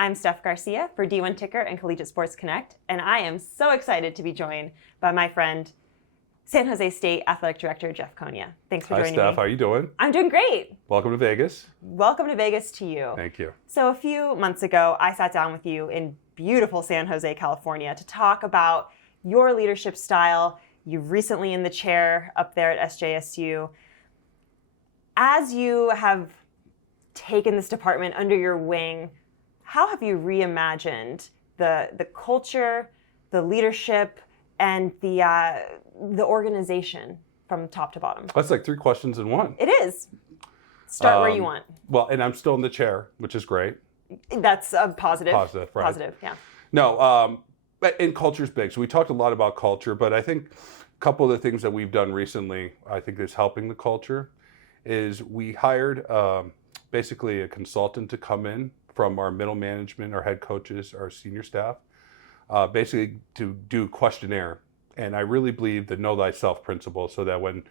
I'm Steph Garcia for D1 Ticker and Collegiate Sports Connect, and I am so excited to be joined by my friend, San Jose State Athletic Director Jeff Konya. Thanks for joining me. Hi, Steph. How are you doing? I'm doing great. Welcome to Vegas. Welcome to Vegas to you. Thank you. So a few months ago, I sat down with you in beautiful San Jose, California, to talk about your leadership style. You're recently in the chair up there at SJSU. As you have taken this department under your wing, how have you reimagined the culture, the leadership, and the organization from top to bottom? That's like 3 questions in one. It is. Start where you want. Well, and I'm still in the chair, which is great. That's a positive. Positive, right. Positive, yeah. No, and culture's big. So we talked a lot about culture, but I think a couple of the things that we've done recently, I think is helping the culture, is we hired basically a consultant to come in from our middle management, our head coaches, our senior staff, basically to do questionnaire. And I really believe the know thyself principle, so that when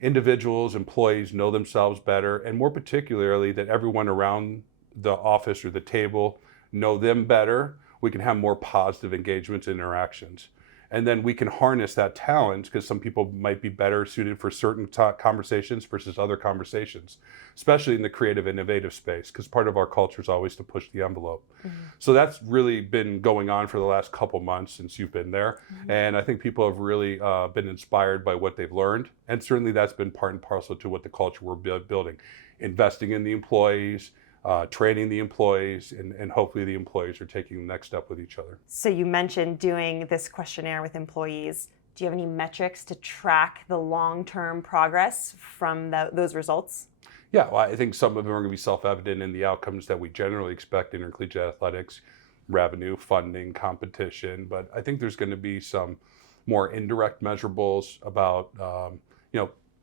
individuals, employees know themselves better, and more particularly that everyone around the office or the table know them better, we can have more positive engagements and interactions. And then we can harness that talent, because some people might be better suited for certain conversations versus other conversations, especially in the creative, innovative space, because part of our culture is always to push the envelope. Mm-hmm. So that's really been going on for the last couple months since you've been there. Mm-hmm. And I think people have really been inspired by what they've learned. And certainly that's been part and parcel to what the culture we're building, investing in the employees, training the employees, and hopefully the employees are taking the next step with each other. So you mentioned doing this questionnaire with employees. Do you have any metrics to track the long-term progress from those results? Yeah, well, I think some of them are going to be self-evident in the outcomes that we generally expect in intercollegiate athletics: revenue, funding, competition. But I think there's going to be some more indirect measurables about,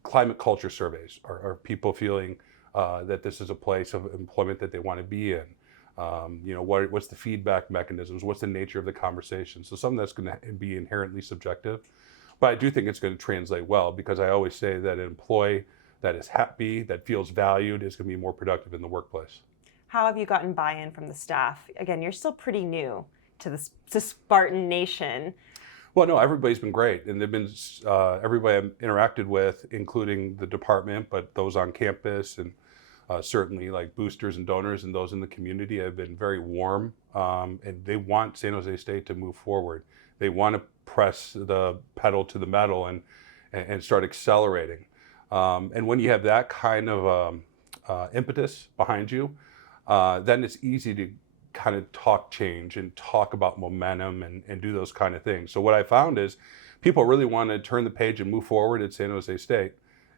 climate culture surveys. Are people feeling that this is a place of employment that they want to be in? What's the feedback mechanisms? What's the nature of the conversation? So some of that's going to be inherently subjective, but I do think it's going to translate well, because I always say that an employee that is happy, that feels valued, is going to be more productive in the workplace. How have you gotten buy-in from the staff? Again, you're still pretty new to Spartan Nation. Well, no, everybody's been great, and they've been everybody I've interacted with, including the department, but those on campus, and certainly like boosters and donors and those in the community have been very warm, and they want San Jose State to move forward. They want to press the pedal to the metal and start accelerating. And when you have that kind of impetus behind you, then it's easy to kind of talk change and talk about momentum and do those kind of things. So what I found is people really want to turn the page and move forward at San Jose State.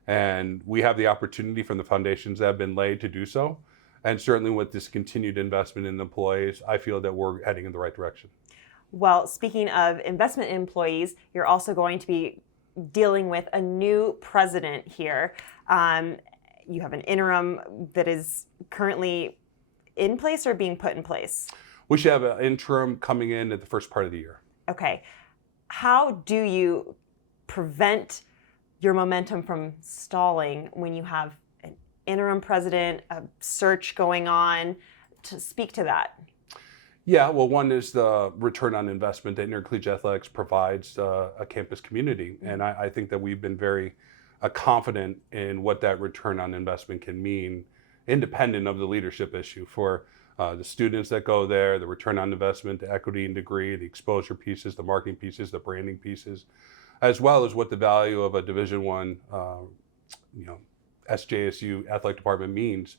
And we have the opportunity from the foundations that have been laid to do so. And certainly with this continued investment in employees, I feel that we're heading in the right direction. Well, speaking of investment in employees, you're also going to be dealing with a new president here. You have an interim that is currently in place or being put in place? We should have an interim coming in at the first part of the year. Okay. How do you prevent your momentum from stalling when you have an interim president, a search going on? To speak to that. Yeah, well, one is the return on investment that intercollegiate athletics provides a campus community. And I think that we've been very confident in what that return on investment can mean, independent of the leadership issue, for the students that go there, the return on investment, the equity and degree, the exposure pieces, the marketing pieces, the branding pieces, as well as what the value of a Division I, SJSU athletic department means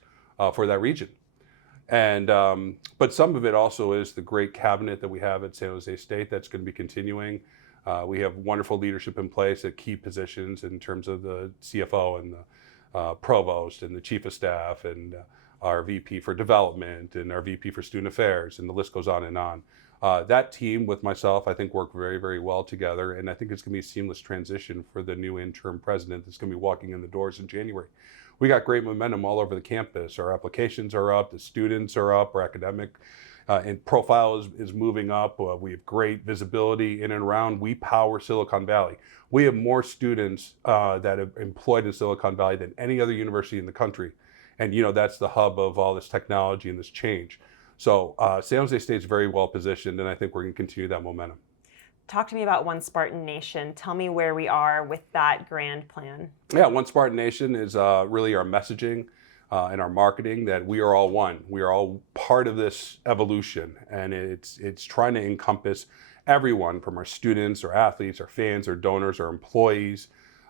for that region. And but some of it also is the great cabinet that we have at San Jose State that's going to be continuing. We have wonderful leadership in place at key positions in terms of the CFO and the provost and the chief of staff and our VP for development and our VP for student affairs, and the list goes on and on. That team with myself, I think, work very, very well together, and I think it's going to be a seamless transition for the new interim president that's going to be walking in the doors in January. We got great momentum all over the campus. Our applications are up, the students are up, our academic and profile is moving up. We have great visibility in and around. We power Silicon Valley. We have more students that are employed in Silicon Valley than any other university in the country. And that's the hub of all this technology and this change. So San Jose State's very well positioned, and I think we're going to continue that momentum. Talk to me about One Spartan Nation. Tell me where we are with that grand plan. Yeah, One Spartan Nation is really our messaging and our marketing, that we are all one. We are all part of this evolution, and it's trying to encompass everyone, from our students, our athletes, our fans, our donors, our employees,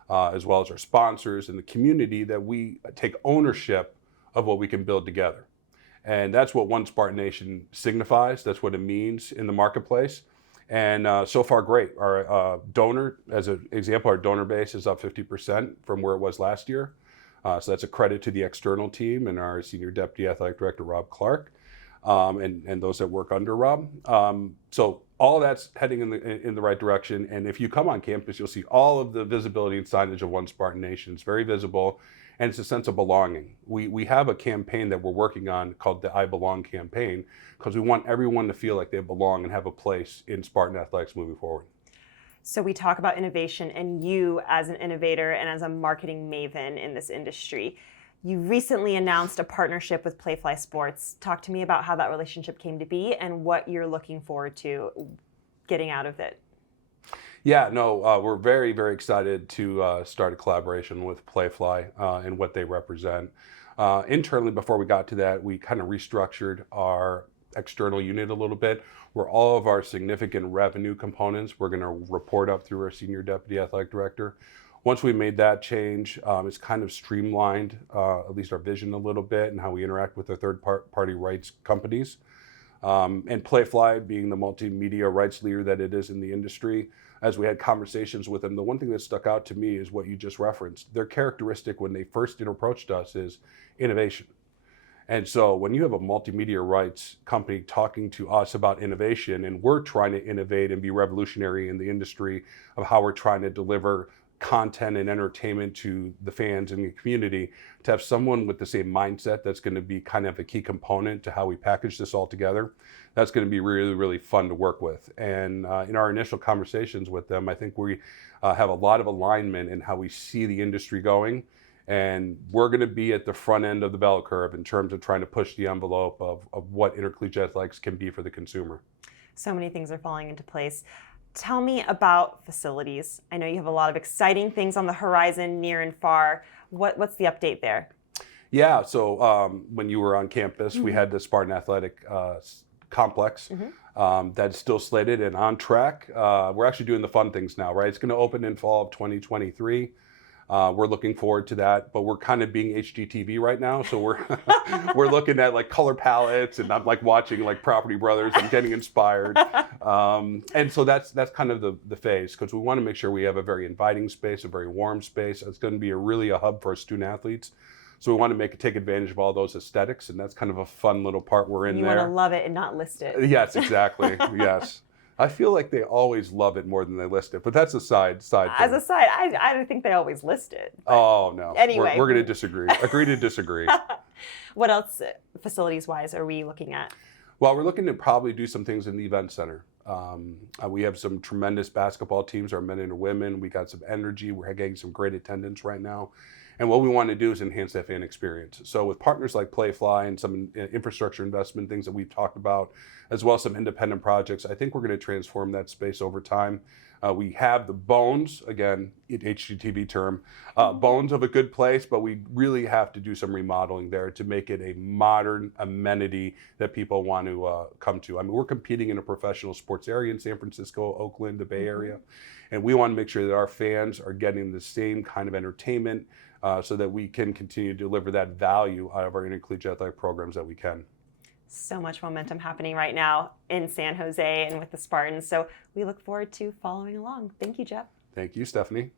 as well as our sponsors and the community, that we take ownership of what we can build together. And that's what One Spartan Nation signifies. That's what it means in the marketplace. And so far, great. Our donor, as an example, our donor base is up 50% from where it was last year. So that's a credit to the external team and our Senior Deputy Athletic Director, Rob Clark, and those that work under Rob. So all of that's heading in the right direction. And if you come on campus, you'll see all of the visibility and signage of One Spartan Nation. It's very visible, and it's a sense of belonging. We have a campaign that we're working on called the I Belong campaign, because we want everyone to feel like they belong and have a place in Spartan athletics moving forward. So we talk about innovation, and you as an innovator and as a marketing maven in this industry. You recently announced a partnership with Playfly Sports. Talk to me about how that relationship came to be and what you're looking forward to getting out of it. Yeah, no, we're very, very excited to start a collaboration with Playfly and what they represent. Internally, before we got to that, we kind of restructured our external unit a little bit, where all of our significant revenue components we're going to report up through our Senior Deputy Athletic Director. Once we made that change, it's kind of streamlined at least our vision a little bit and how we interact with the third-party rights companies. And Playfly, being the multimedia rights leader that it is in the industry, as we had conversations with them, the one thing that stuck out to me is what you just referenced. Their characteristic when they first approached us is innovation. And so when you have a multimedia rights company talking to us about innovation, and we're trying to innovate and be revolutionary in the industry of how we're trying to deliver content and entertainment to the fans and the community, to have someone with the same mindset that's going to be kind of a key component to how we package this all together, that's going to be really, really fun to work with. And in our initial conversations with them, I think we have a lot of alignment in how we see the industry going. And we're going to be at the front end of the bell curve in terms of trying to push the envelope of what intercollegiate athletics can be for the consumer. So many things are falling into place. Tell me about facilities. I know you have a lot of exciting things on the horizon, near and far. What's the update there? Yeah, so when you were on campus, we had the Spartan Athletic Complex that's still slated and on track. We're actually doing the fun things now, right? It's going to open in fall of 2023. We're looking forward to that, but we're kind of being HGTV right now. So we're we're looking at like color palettes, and I'm like watching like Property Brothers. I'm getting inspired. And so that's kind of the phase, because we want to make sure we have a very inviting space, a very warm space. It's going to be really a hub for our student athletes. So we want to take advantage of all those aesthetics, and that's kind of a fun little part we're in there. You want to love it and not list it. Yes, exactly. Yes. I feel like they always love it more than they list it, but that's a side thing. As a side, I don't think they always list it. Oh, no. Anyway. We're going to disagree. Agree to disagree. What else, facilities-wise, are we looking at? Well, we're looking to probably do some things in the event center. We have some tremendous basketball teams, our men and our women. We got some energy. We're getting some great attendance right now. And what we want to do is enhance that fan experience. So with partners like Playfly and some infrastructure investment things that we've talked about, as well as some independent projects, I think we're going to transform that space over time. We have the bones, again, HGTV term, bones of a good place, but we really have to do some remodeling there to make it a modern amenity that people want to come to. I mean, we're competing in a professional sports area in San Francisco, Oakland, the Bay Area, and we want to make sure that our fans are getting the same kind of entertainment so that we can continue to deliver that value out of our intercollegiate athletic programs that we can. So much momentum happening right now in San Jose and with the Spartans. So we look forward to following along. Thank you, Jeff. Thank you, Stephanie.